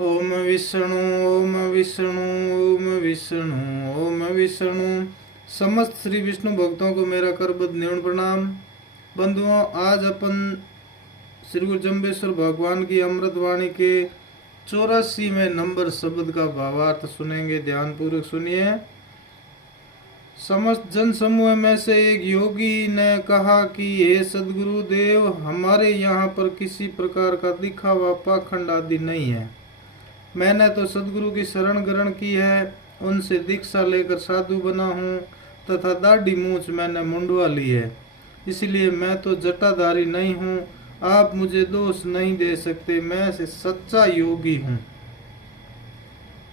ओम विष्णु ओम विष्णु ओम विष्णु ओम विष्णु। समस्त श्री विष्णु भक्तों को मेरा करबद्ध न्यून प्रणाम। बंधुओं, आज अपन श्री गुरु जम्बेश्वर भगवान की अमृत वाणी के 84वें नंबर शब्द का भावार्थ सुनेंगे। ध्यान पूर्वक सुनिए। समस्त जन समूह में से एक योगी ने कहा कि हे सदगुरु देव, हमारे यहाँ पर किसी प्रकार का दिखावा पाखंड आदि नहीं है। मैंने तो सदगुरु की शरण ग्रहण की है, उनसे दीक्षा लेकर साधु बना हूँ तथा दाढ़ी मूछ मैंने मुंडवा ली है, इसलिए मैं तो जटाधारी नहीं हूँ। आप मुझे दोष नहीं दे सकते, मैं से सच्चा योगी हूँ।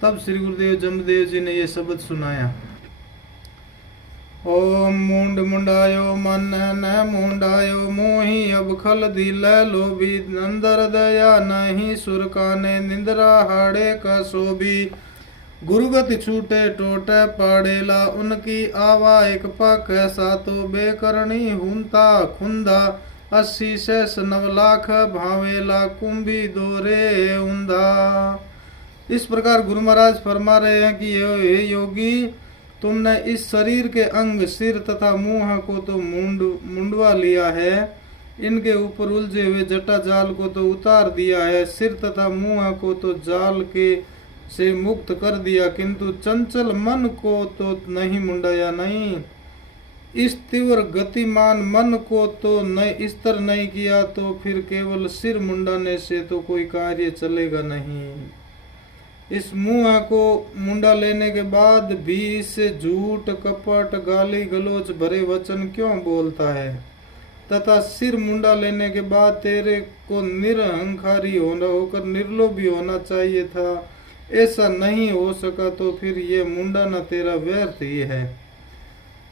तब श्री गुरुदेव जमदेव जी ने यह शब्द सुनाया। ओम मुंड मुंडायो मन न मुंडायो मोही, अब खल दिल लोभी अंदर दया नहीं, सुर काने निंद्रा हाड़े का सोभी। गुरुगति छूटे टोटे पाड़ेला, उनकी आवा एक पक ऐसा तो बेकरणी हुंता खुंदा, 80 शेष 9 लाख भावेला कुंभी दोरे उंधा। इस प्रकार गुरु महाराज फरमा रहे हैं कि हे योगी, तुमने इस शरीर के अंग सिर तथा मुंह को तो मुंडवा लिया है, इनके ऊपर उलझे हुए जटा जाल को तो उतार दिया है, सिर तथा मुंह को तो जाल के से मुक्त कर दिया, किंतु चंचल मन को तो नहीं मुंडाया नहीं। इस तीव्र गतिमान मन को तो स्थिर नहीं किया, तो फिर केवल सिर मुंडाने से तो कोई कार्य चलेगा नहीं। इस मुंह को मुंडा लेने के बाद भी इससे झूठ कपट गाली गलोच भरे वचन क्यों बोलता है, तथा सिर मुंडा लेने के बाद तेरे को निरहंकारी होकर निर्लोभी होना चाहिए था, ऐसा नहीं हो सका, तो फिर ये मुंडाना तेरा व्यर्थ ही है।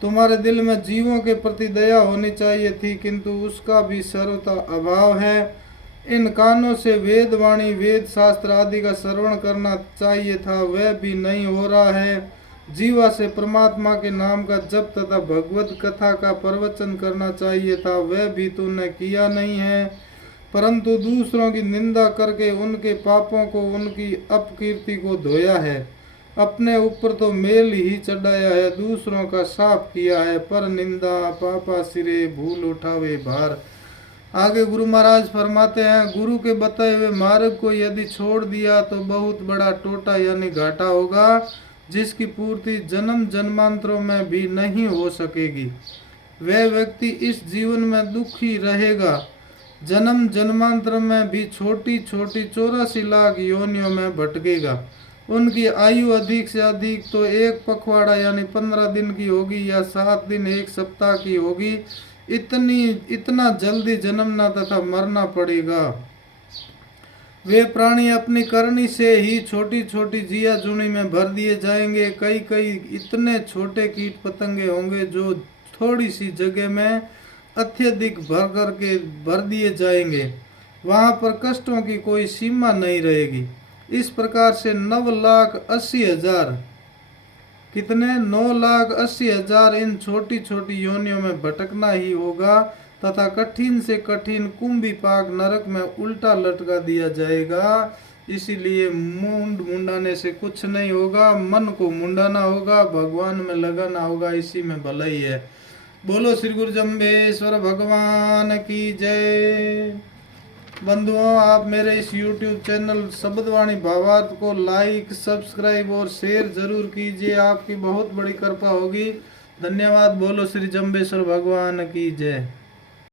तुम्हारे दिल में जीवों के प्रति दया होनी चाहिए थी, किंतु उसका भी सर्वथा अभाव है। इन कानों से वेद वाणी वेद शास्त्र आदि का श्रवण करना चाहिए था, वह भी नहीं हो रहा है। जीवा से परमात्मा के नाम का जप तथा भगवत कथा का प्रवचन करना चाहिए था, वह भी तूने किया नहीं है, परंतु दूसरों की निंदा करके उनके पापों को, उनकी अपकीर्ति को धोया है। अपने ऊपर तो मेल ही चढ़ाया है, दूसरों का साफ किया है, पर निंदा पापा सिरे भूल उठावे भार। आगे गुरु महाराज फरमाते हैं, गुरु के बताए हुए मार्ग को यदि छोड़ दिया तो बहुत बड़ा टोटा यानी घाटा होगा, जिसकी पूर्ति जन्म जन्मांतरों में भी नहीं हो सकेगी। वह व्यक्ति इस जीवन में दुखी रहेगा, जन्म जन्मांतर में भी छोटी छोटी 84 लाख योनियों में भटकेगा। उनकी आयु अधिक से अधिक तो एक पखवाड़ा यानी 15 दिन की होगी, या 7 दिन 1 सप्ताह की होगी। इतना जल्दी जन्मना तथा मरना पड़ेगा। वे प्राणी अपनी करनी से ही छोटी छोटी जिया जुनी में भर दिए जाएंगे। कई कई इतने छोटे कीट पतंगे होंगे जो थोड़ी सी जगह में अत्यधिक भर दिए जाएंगे। वहां पर कष्टों की कोई सीमा नहीं रहेगी। इस प्रकार से 9,80,000 कितने 9,80,000 इन छोटी छोटी योनियों में भटकना ही होगा, तथा कठिन से कठिन कुंभी पाक नरक में उल्टा लटका दिया जाएगा। इसीलिए मुंडाने से कुछ नहीं होगा, मन को मुंडाना होगा, भगवान में लगाना होगा, इसी में भलाई है। बोलो श्री गुरु जम्बेश्वर भगवान की जय। बंधुओं, आप मेरे इस YouTube चैनल शब्दवाणी भावार्थ को लाइक, सब्सक्राइब और शेयर जरूर कीजिए, आपकी बहुत बड़ी कृपा होगी। धन्यवाद। बोलो श्री जम्बेश्वर भगवान की जय।